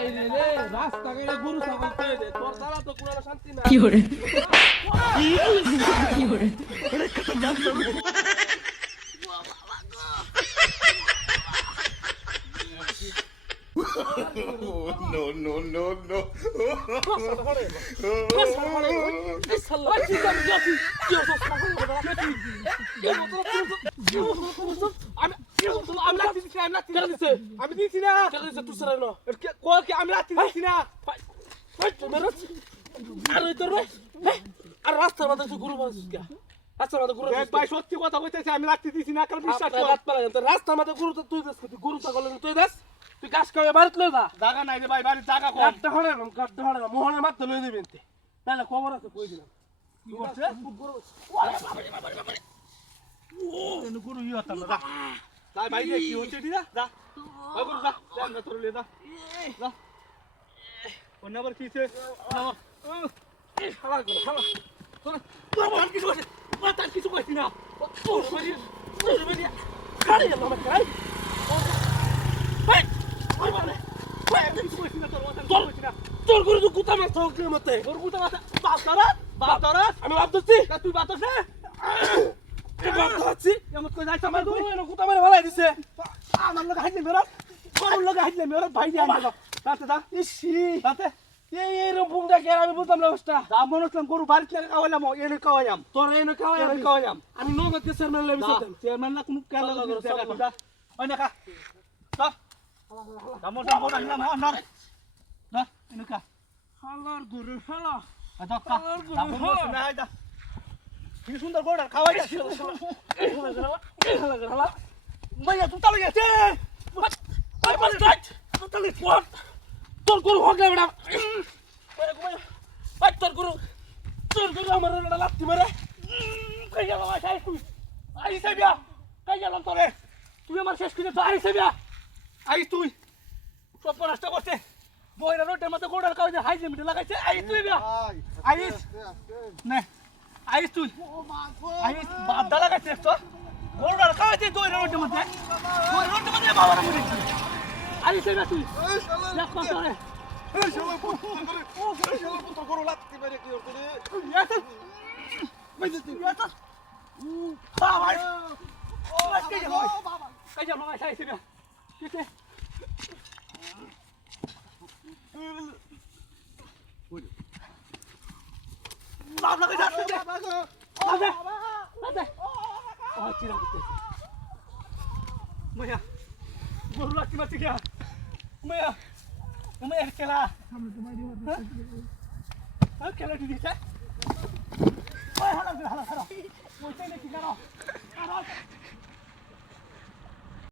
বাইরে রে রাস্তাঘাটে গরু ছাগল পেয়ে দে তোর দ্বারা তো কোনো শান্তি নাই কি করে কি করে No, no, no, no. আমি দিছি না তুই সরাই না আমি রাত্রি দিছি না আর তোর আর রাস্তার মধ্যে তুই গরু বাঁধিস কে রাস্তার মধ্যে গরু ভাই সত্যি কথা কইতেছি আমি রাত্রি দিছি না কারণ বিশ্বাস কর রাস্তার মধ্যে গরু তুই দেস গরু ছাগল তুই দেস তুই গাছ খাওয়া বাড়িতে লই যা জায়গা নাই রে ভাই বাড়ির জায়গা কম গাড়টা হড়ে না মোহনের মাত্র লই দিবেন তাহলে খবর আছে কই দিলাম কি করছে গরু ওরে বাবা ও এনে গরু ইয়া তাল না যা ভাই দে কি হচ্ছে দিদা যা ওই গরু যা যা তোর লে যা যা কোন নাম্বার কিছে নাম্বার এই শালা গরু শালা তোর কিছু কইছিস মাথা কিছু কইছিস না তোর বাড়ি খাড়ি না আমার খাই তোর গরু তো কুতা মাছ তোর মতে তোর কুতা মাছ বাতারা আমি ভাবতেছি তুই বাতাস না ভাবতেছি এমন কই যাইছ আমার গরু এনে কুতা মারে ভালাই দিছে আমার লগে হাইলে মেরা কোন লগে হাইলে মেরা ভাই দিয়ে আনলো তাতে দা ইসি তাতে এই রুমটা কে আমি বুঝতাম না অবস্থা যা মনে হচ্লাম গরু বাড়িতে খাওয়াইলাম এনে খাওয়াইলাম তোর এনে খাওয়াইলাম আমি নগদ কে চেয়ারম্যান লাগি চেয়ারম্যান না কোন কেলা লাগি ওই না কা Kamu sama orang hilang honor. Dah, ini kah? Halar guru salah. Ada kah? Kamu mau sudah ada. Ini sundar gora, kawai dah. Halar. Maya tu tahu ya sih. Pas tak. Tu tahu kuat. Tor guru hoga beda. Maya. Tor guru amar lati mare. Kaya lawa saya tu. Ai sebia. Kaya lawan tore. Tu amar শেষ করে তো ai sebia. আইস তুই সব নষ্ট করছে বইরা রোডের মধ্যে গোড়ার কাগজে হাই লিমিট লাগাইছে আইস তুই আইস নে আইস তুই আইস বাদা লাগাইছে তো গোড়ার কাগজে দইরা রোডের মধ্যে বাবার মধ্যে আইস না তুই দেখ কত রে এই শালা পুত্র গরু লাত্তি মেরে কি করতে রে ইয়াতে মাইতে ইয়াতে বাবা ও বাবা কাজে মামা আইছে না Kete. Baba lagi dah. Ada. Oh, cira gitu. Maya. Guru lagi mati dia. Maya. Maya kela. Hah, kela di dia. Oh, halah. Mau cek ni kira.